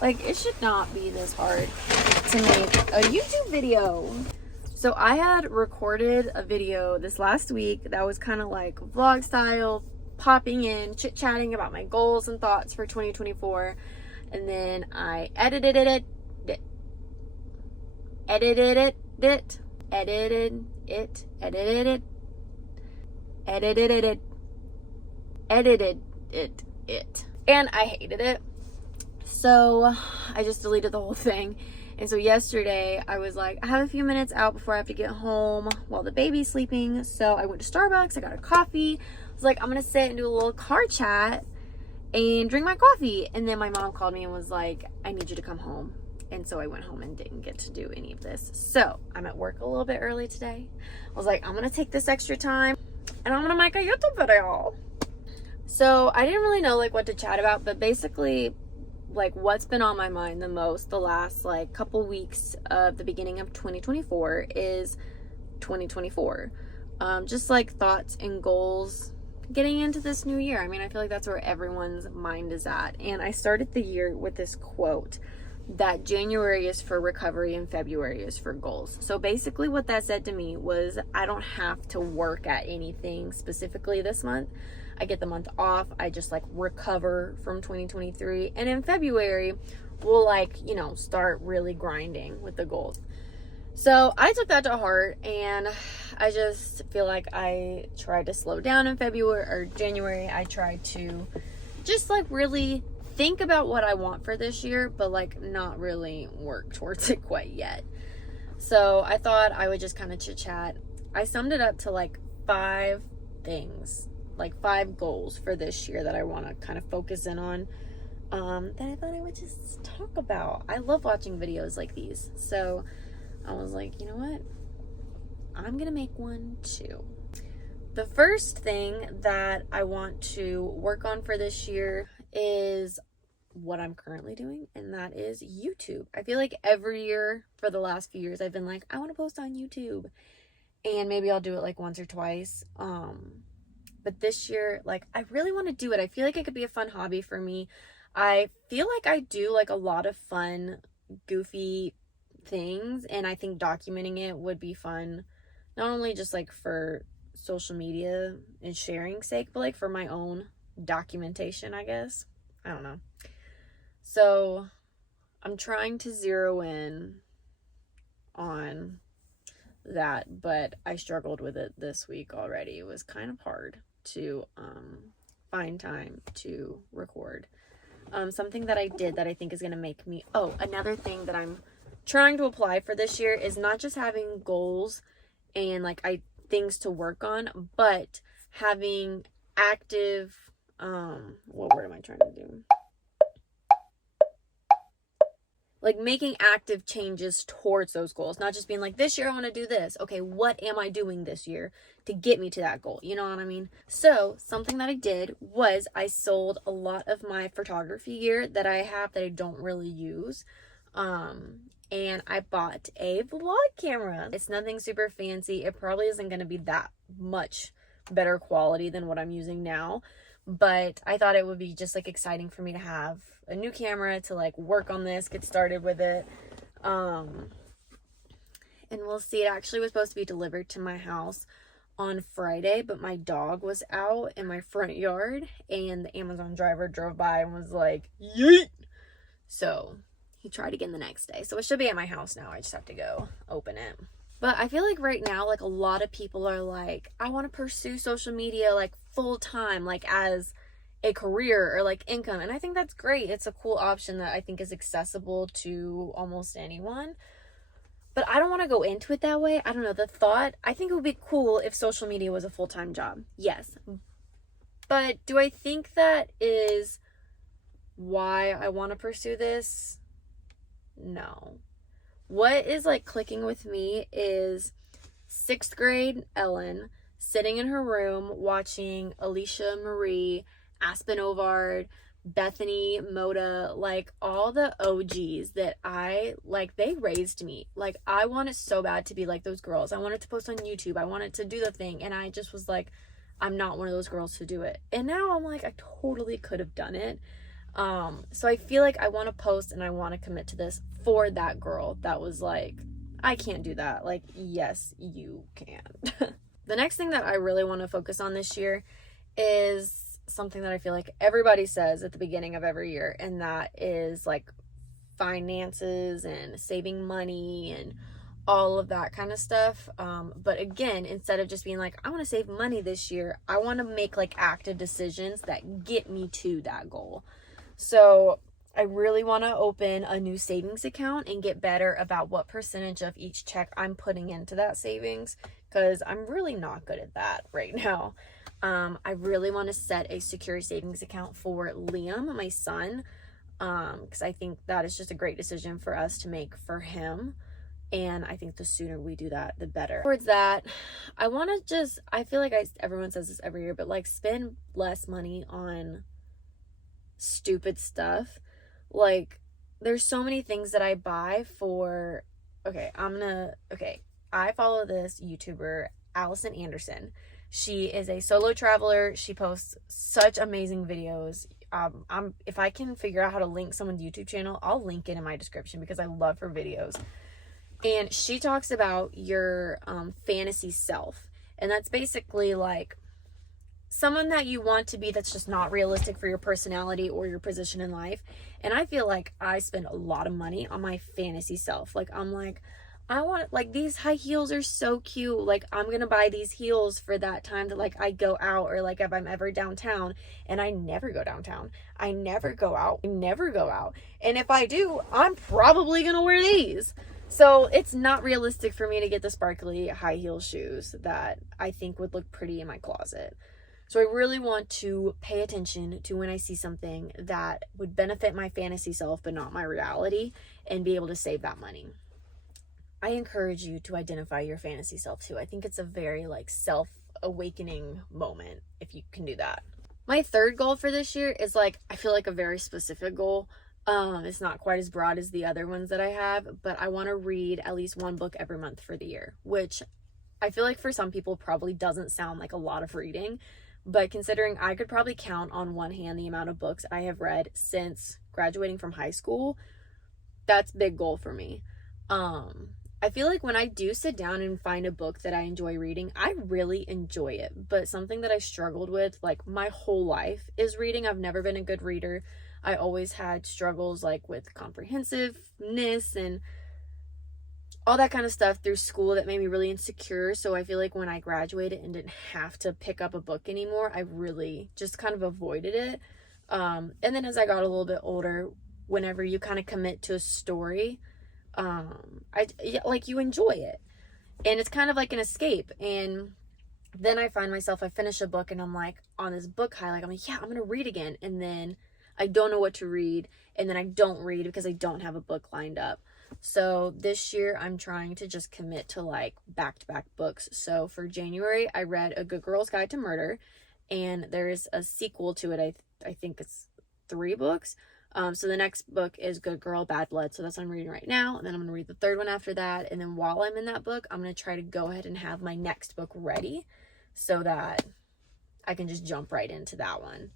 Like, it should not be this hard to make a YouTube video. So I had recorded a video this last week that was kind of like vlog style, popping in, chit-chatting about my goals and thoughts for 2024. And then I edited it, and I hated it. So I just deleted the whole thing. And so yesterday I was like, I have a few minutes out before I have to get home while the baby's sleeping. So I went to Starbucks, I got a coffee. I was like, I'm gonna sit and do a little car chat and drink my coffee. And then my mom called me and was like, I need you to come home. And so I went home and didn't get to do any of this. So I'm at work a little bit early today. I was like, I'm gonna take this extra time and I'm gonna make a YouTube video. So I didn't really know like what to chat about, but basically like what's been on my mind the most the last like couple weeks of the beginning of 2024 is 2024. Just like thoughts and goals getting into this new year. I mean, I feel like that's where everyone's mind is at. And I started the year with this quote that January is for recovery and February is for goals. So basically what that said to me was I don't have to work at anything specifically this month. I get the month off. I just like recover from 2023. And in February, we'll like, you know, start really grinding with the goals. So I took that to heart and I just feel like I tried to slow down in February or January. I tried to just like really think about what I want for this year, but like not really work towards it quite yet. So I thought I would just kind of chit chat. I summed it up to like 5 things, like 5 goals for this year that I want to kind of focus in on, that I thought I would just talk about. I love watching videos like these. So I was like, you know what? I'm going to make one too. The first thing that I want to work on for this year is what I'm currently doing, and that is YouTube. I feel like every year for the last few years, I've been like, I want to post on YouTube, and maybe I'll do it like once or twice. But this year, like, I really want to do it. I feel like it could be a fun hobby for me. I feel like I do like a lot of fun, goofy things, and I think documenting it would be fun, not only just like for social media and sharing sake, but like for my own documentation, I guess. I don't know. So I'm trying to zero in on that, but I struggled with it this week already. It was kind of hard to find time to record. Something that I did that I think is going to make me, another thing that I'm trying to apply for this year is not just having goals and like things to work on, but having active, what word am I trying to do? Like making active changes towards those goals, not just being like, this year I want to do this. Okay, what am I doing this year to get me to that goal? You know what I mean? So something that I did was I sold a lot of my photography gear that I have that I don't really use. And I bought a vlog camera. It's nothing super fancy. It probably isn't going to be that much better quality than what I'm using now, but I thought it would be just like exciting for me to have a new camera to like work on this, get started with it. And we'll see. It actually was supposed to be delivered to my house on Friday, but my dog was out in my front yard and the Amazon driver drove by and was like, yeet. So he tried again the next day. So it should be at my house now. I just have to go open it. But I feel like right now, like a lot of people are like, I want to pursue social media like full time, like as a career or like income. And I think that's great. It's a cool option that I think is accessible to almost anyone. But I don't want to go into it that way. I don't know. The thought, I think it would be cool if social media was a full-time job. Yes. But do I think that is why I want to pursue this? No. What is like clicking with me is 6th grade Ellen sitting in her room watching Alicia Marie, Aspen Ovard, Bethany Moda, like all the OGs that I like. They raised me. Like I wanted so bad to be like those girls. I wanted to post on YouTube. I wanted to do the thing, and I just was like, I'm not one of those girls to do it. And now I'm like, I totally could have done it. So I feel like I want to post and I want to commit to this for that girl that was like, I can't do that. Like, yes, you can. The next thing that I really want to focus on this year is something that I feel like everybody says at the beginning of every year, and that is like finances and saving money and all of that kind of stuff. But again, instead of just being like, I want to save money this year, I want to make like active decisions that get me to that goal. So I really want to open a new savings account and get better about what percentage of each check I'm putting into that savings, because I'm really not good at that right now. I really want to set a secure savings account for Liam, my son, because I think that is just a great decision for us to make for him. And I think the sooner we do that, the better. Towards that, I want to just, I feel like everyone says this every year, but like spend less money on stupid stuff. Like, there's so many things that I buy for, I follow this YouTuber, Allison Anderson. She is a solo traveler. She posts such amazing videos. If I can figure out how to link someone's YouTube channel, I'll link it in my description because I love her videos. And she talks about your fantasy self. And that's basically like someone that you want to be that's just not realistic for your personality or your position in life. And I feel like I spend a lot of money on my fantasy self. Like, I'm like, I want, like, these high heels are so cute. Like, I'm gonna buy these heels for that time that, like, I go out, or like if I'm ever downtown. And I never go downtown. I never go out. And if I do, I'm probably gonna wear these. So it's not realistic for me to get the sparkly high heel shoes that I think would look pretty in my closet. So I really want to pay attention to when I see something that would benefit my fantasy self but not my reality, and be able to save that money. I encourage you to identify your fantasy self too. I think it's a very like self-awakening moment if you can do that. My third goal for this year is like, I feel like a very specific goal. It's not quite as broad as the other ones that I have, but I want to read at least one book every month for the year, which I feel like for some people probably doesn't sound like a lot of reading, but considering I could probably count on one hand the amount of books I have read since graduating from high school, that's a big goal for me. I feel like when I do sit down and find a book that I enjoy reading, I really enjoy it. But something that I struggled with like my whole life is reading. I've never been a good reader. I always had struggles like with comprehensiveness and all that kind of stuff through school that made me really insecure. So I feel like when I graduated and didn't have to pick up a book anymore, I really just kind of avoided it. And then as I got a little bit older, whenever you kind of commit to a story, you enjoy it, and it's kind of like an escape. And then I find myself, I finish a book and I'm like on this book high, like I'm like, yeah, I'm gonna read again, and then I don't know what to read, and then I don't read because I don't have a book lined up. So this year I'm trying to just commit to like back-to-back books. So for January, I read A Good Girl's Guide to Murder, and there's a sequel to it. I think it's 3 books. So the next book is Good Girl, Bad Blood. So that's what I'm reading right now. And then I'm going to read the 3rd one after that. And then while I'm in that book, I'm going to try to go ahead and have my next book ready so that I can just jump right into that one.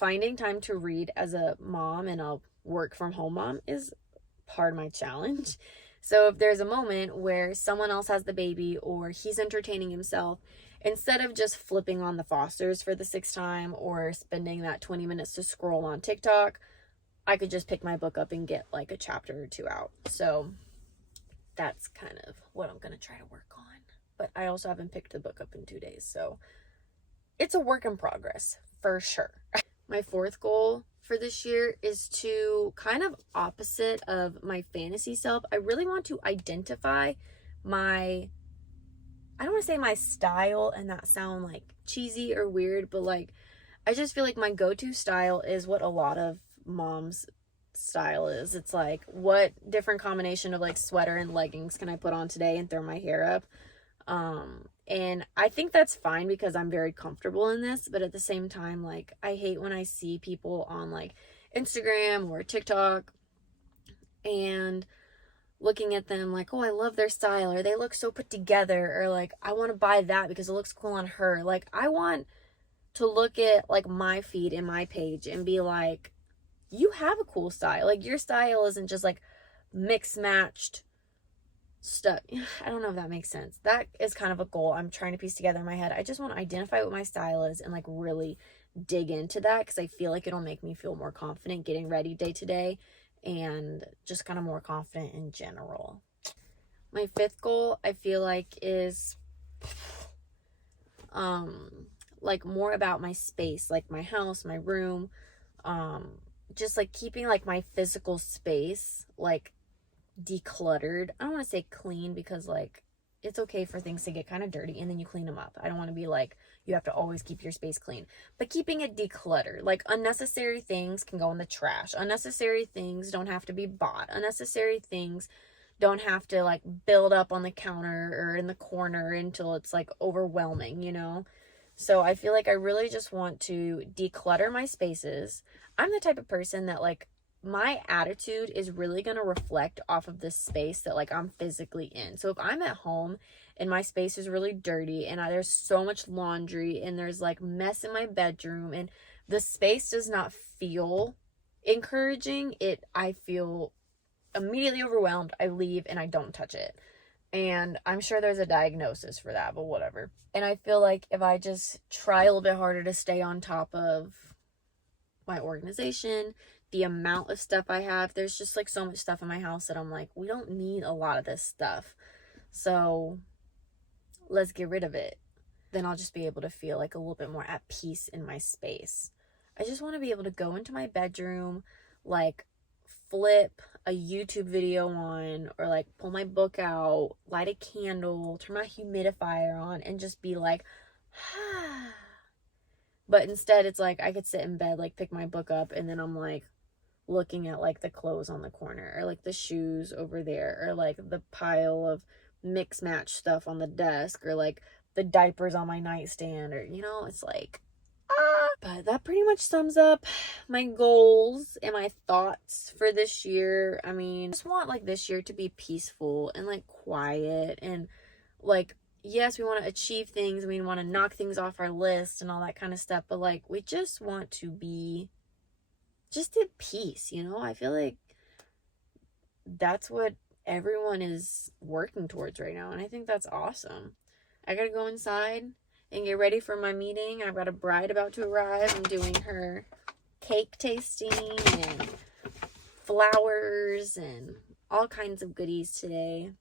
Finding time to read as a mom and a work from home mom is part of my challenge. So if there's a moment where someone else has the baby or he's entertaining himself, instead of just flipping on the Fosters for the 6th time or spending that 20 minutes to scroll on TikTok, I could just pick my book up and get like a chapter or 2 out. So that's kind of what I'm going to try to work on. But I also haven't picked the book up in 2 days. So it's a work in progress for sure. My 4th goal for this year is to kind of opposite of my fantasy self. I really want to identify I don't want to say my style and that sound like cheesy or weird, but like I just feel like my go-to style is what a lot of mom's style is. It's like, what different combination of like sweater and leggings can I put on today and throw my hair up? And I think that's fine because I'm very comfortable in this, but at the same time, like, I hate when I see people on like Instagram or TikTok and looking at them like, oh, I love their style, or they look so put together, or like, I want to buy that because it looks cool on her. Like, I want to look at like my feed and my page and be like, you have a cool style. Like, your style isn't just like mixed matched stuff. I don't know if that makes sense. That is kind of a goal I'm trying to piece together in my head. I just want to identify what my style is and like really dig into that, because I feel like it'll make me feel more confident getting ready day to day and just kind of more confident in general. My fifth goal, I feel like, is like more about my space, like my house, my room, just like keeping like my physical space like decluttered. I don't want to say clean, because like it's okay for things to get kind of dirty and then you clean them up. I don't want to be like, you have to always keep your space clean, but keeping it decluttered. Like, unnecessary things can go in the trash. Unnecessary things don't have to be bought. Unnecessary things don't have to like build up on the counter or in the corner until it's like overwhelming, you know? So I feel like I really just want to declutter my spaces. I'm the type of person that like, my attitude is really going to reflect off of this space that like I'm physically in. So if I'm at home and my space is really dirty and there's so much laundry and there's like mess in my bedroom and the space does not feel encouraging, I feel immediately overwhelmed. I leave and I don't touch it. And I'm sure there's a diagnosis for that, but whatever. And I feel like if I just try a little bit harder to stay on top of my organization, the amount of stuff I have, there's just like so much stuff in my house that I'm like, we don't need a lot of this stuff. So let's get rid of it. Then I'll just be able to feel like a little bit more at peace in my space. I just want to be able to go into my bedroom, like flip a YouTube video on, or like pull my book out, light a candle, turn my humidifier on, and just be like, ah. But instead it's like I could sit in bed, like pick my book up, and then I'm like looking at like the clothes on the corner, or like the shoes over there, or like the pile of mix match stuff on the desk, or like the diapers on my nightstand, or you know, it's like but that pretty much sums up my goals and my thoughts for this year. I mean, I just want like this year to be peaceful and like quiet, and like, yes, we want to achieve things, we want to knock things off our list and all that kind of stuff, but like we just want to be just at peace, you know? I feel like that's what everyone is working towards right now, and I think that's awesome. I gotta go inside and get ready for my meeting. I've got a bride about to arrive. I'm doing her cake tasting and flowers and all kinds of goodies today.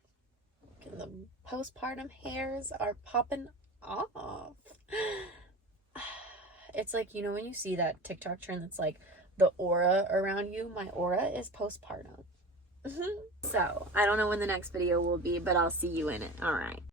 And the postpartum hairs are popping off. It's like, you know, when you see that TikTok trend that's like the aura around you, my aura is postpartum. So I don't know when the next video will be, but I'll see you in it. All right.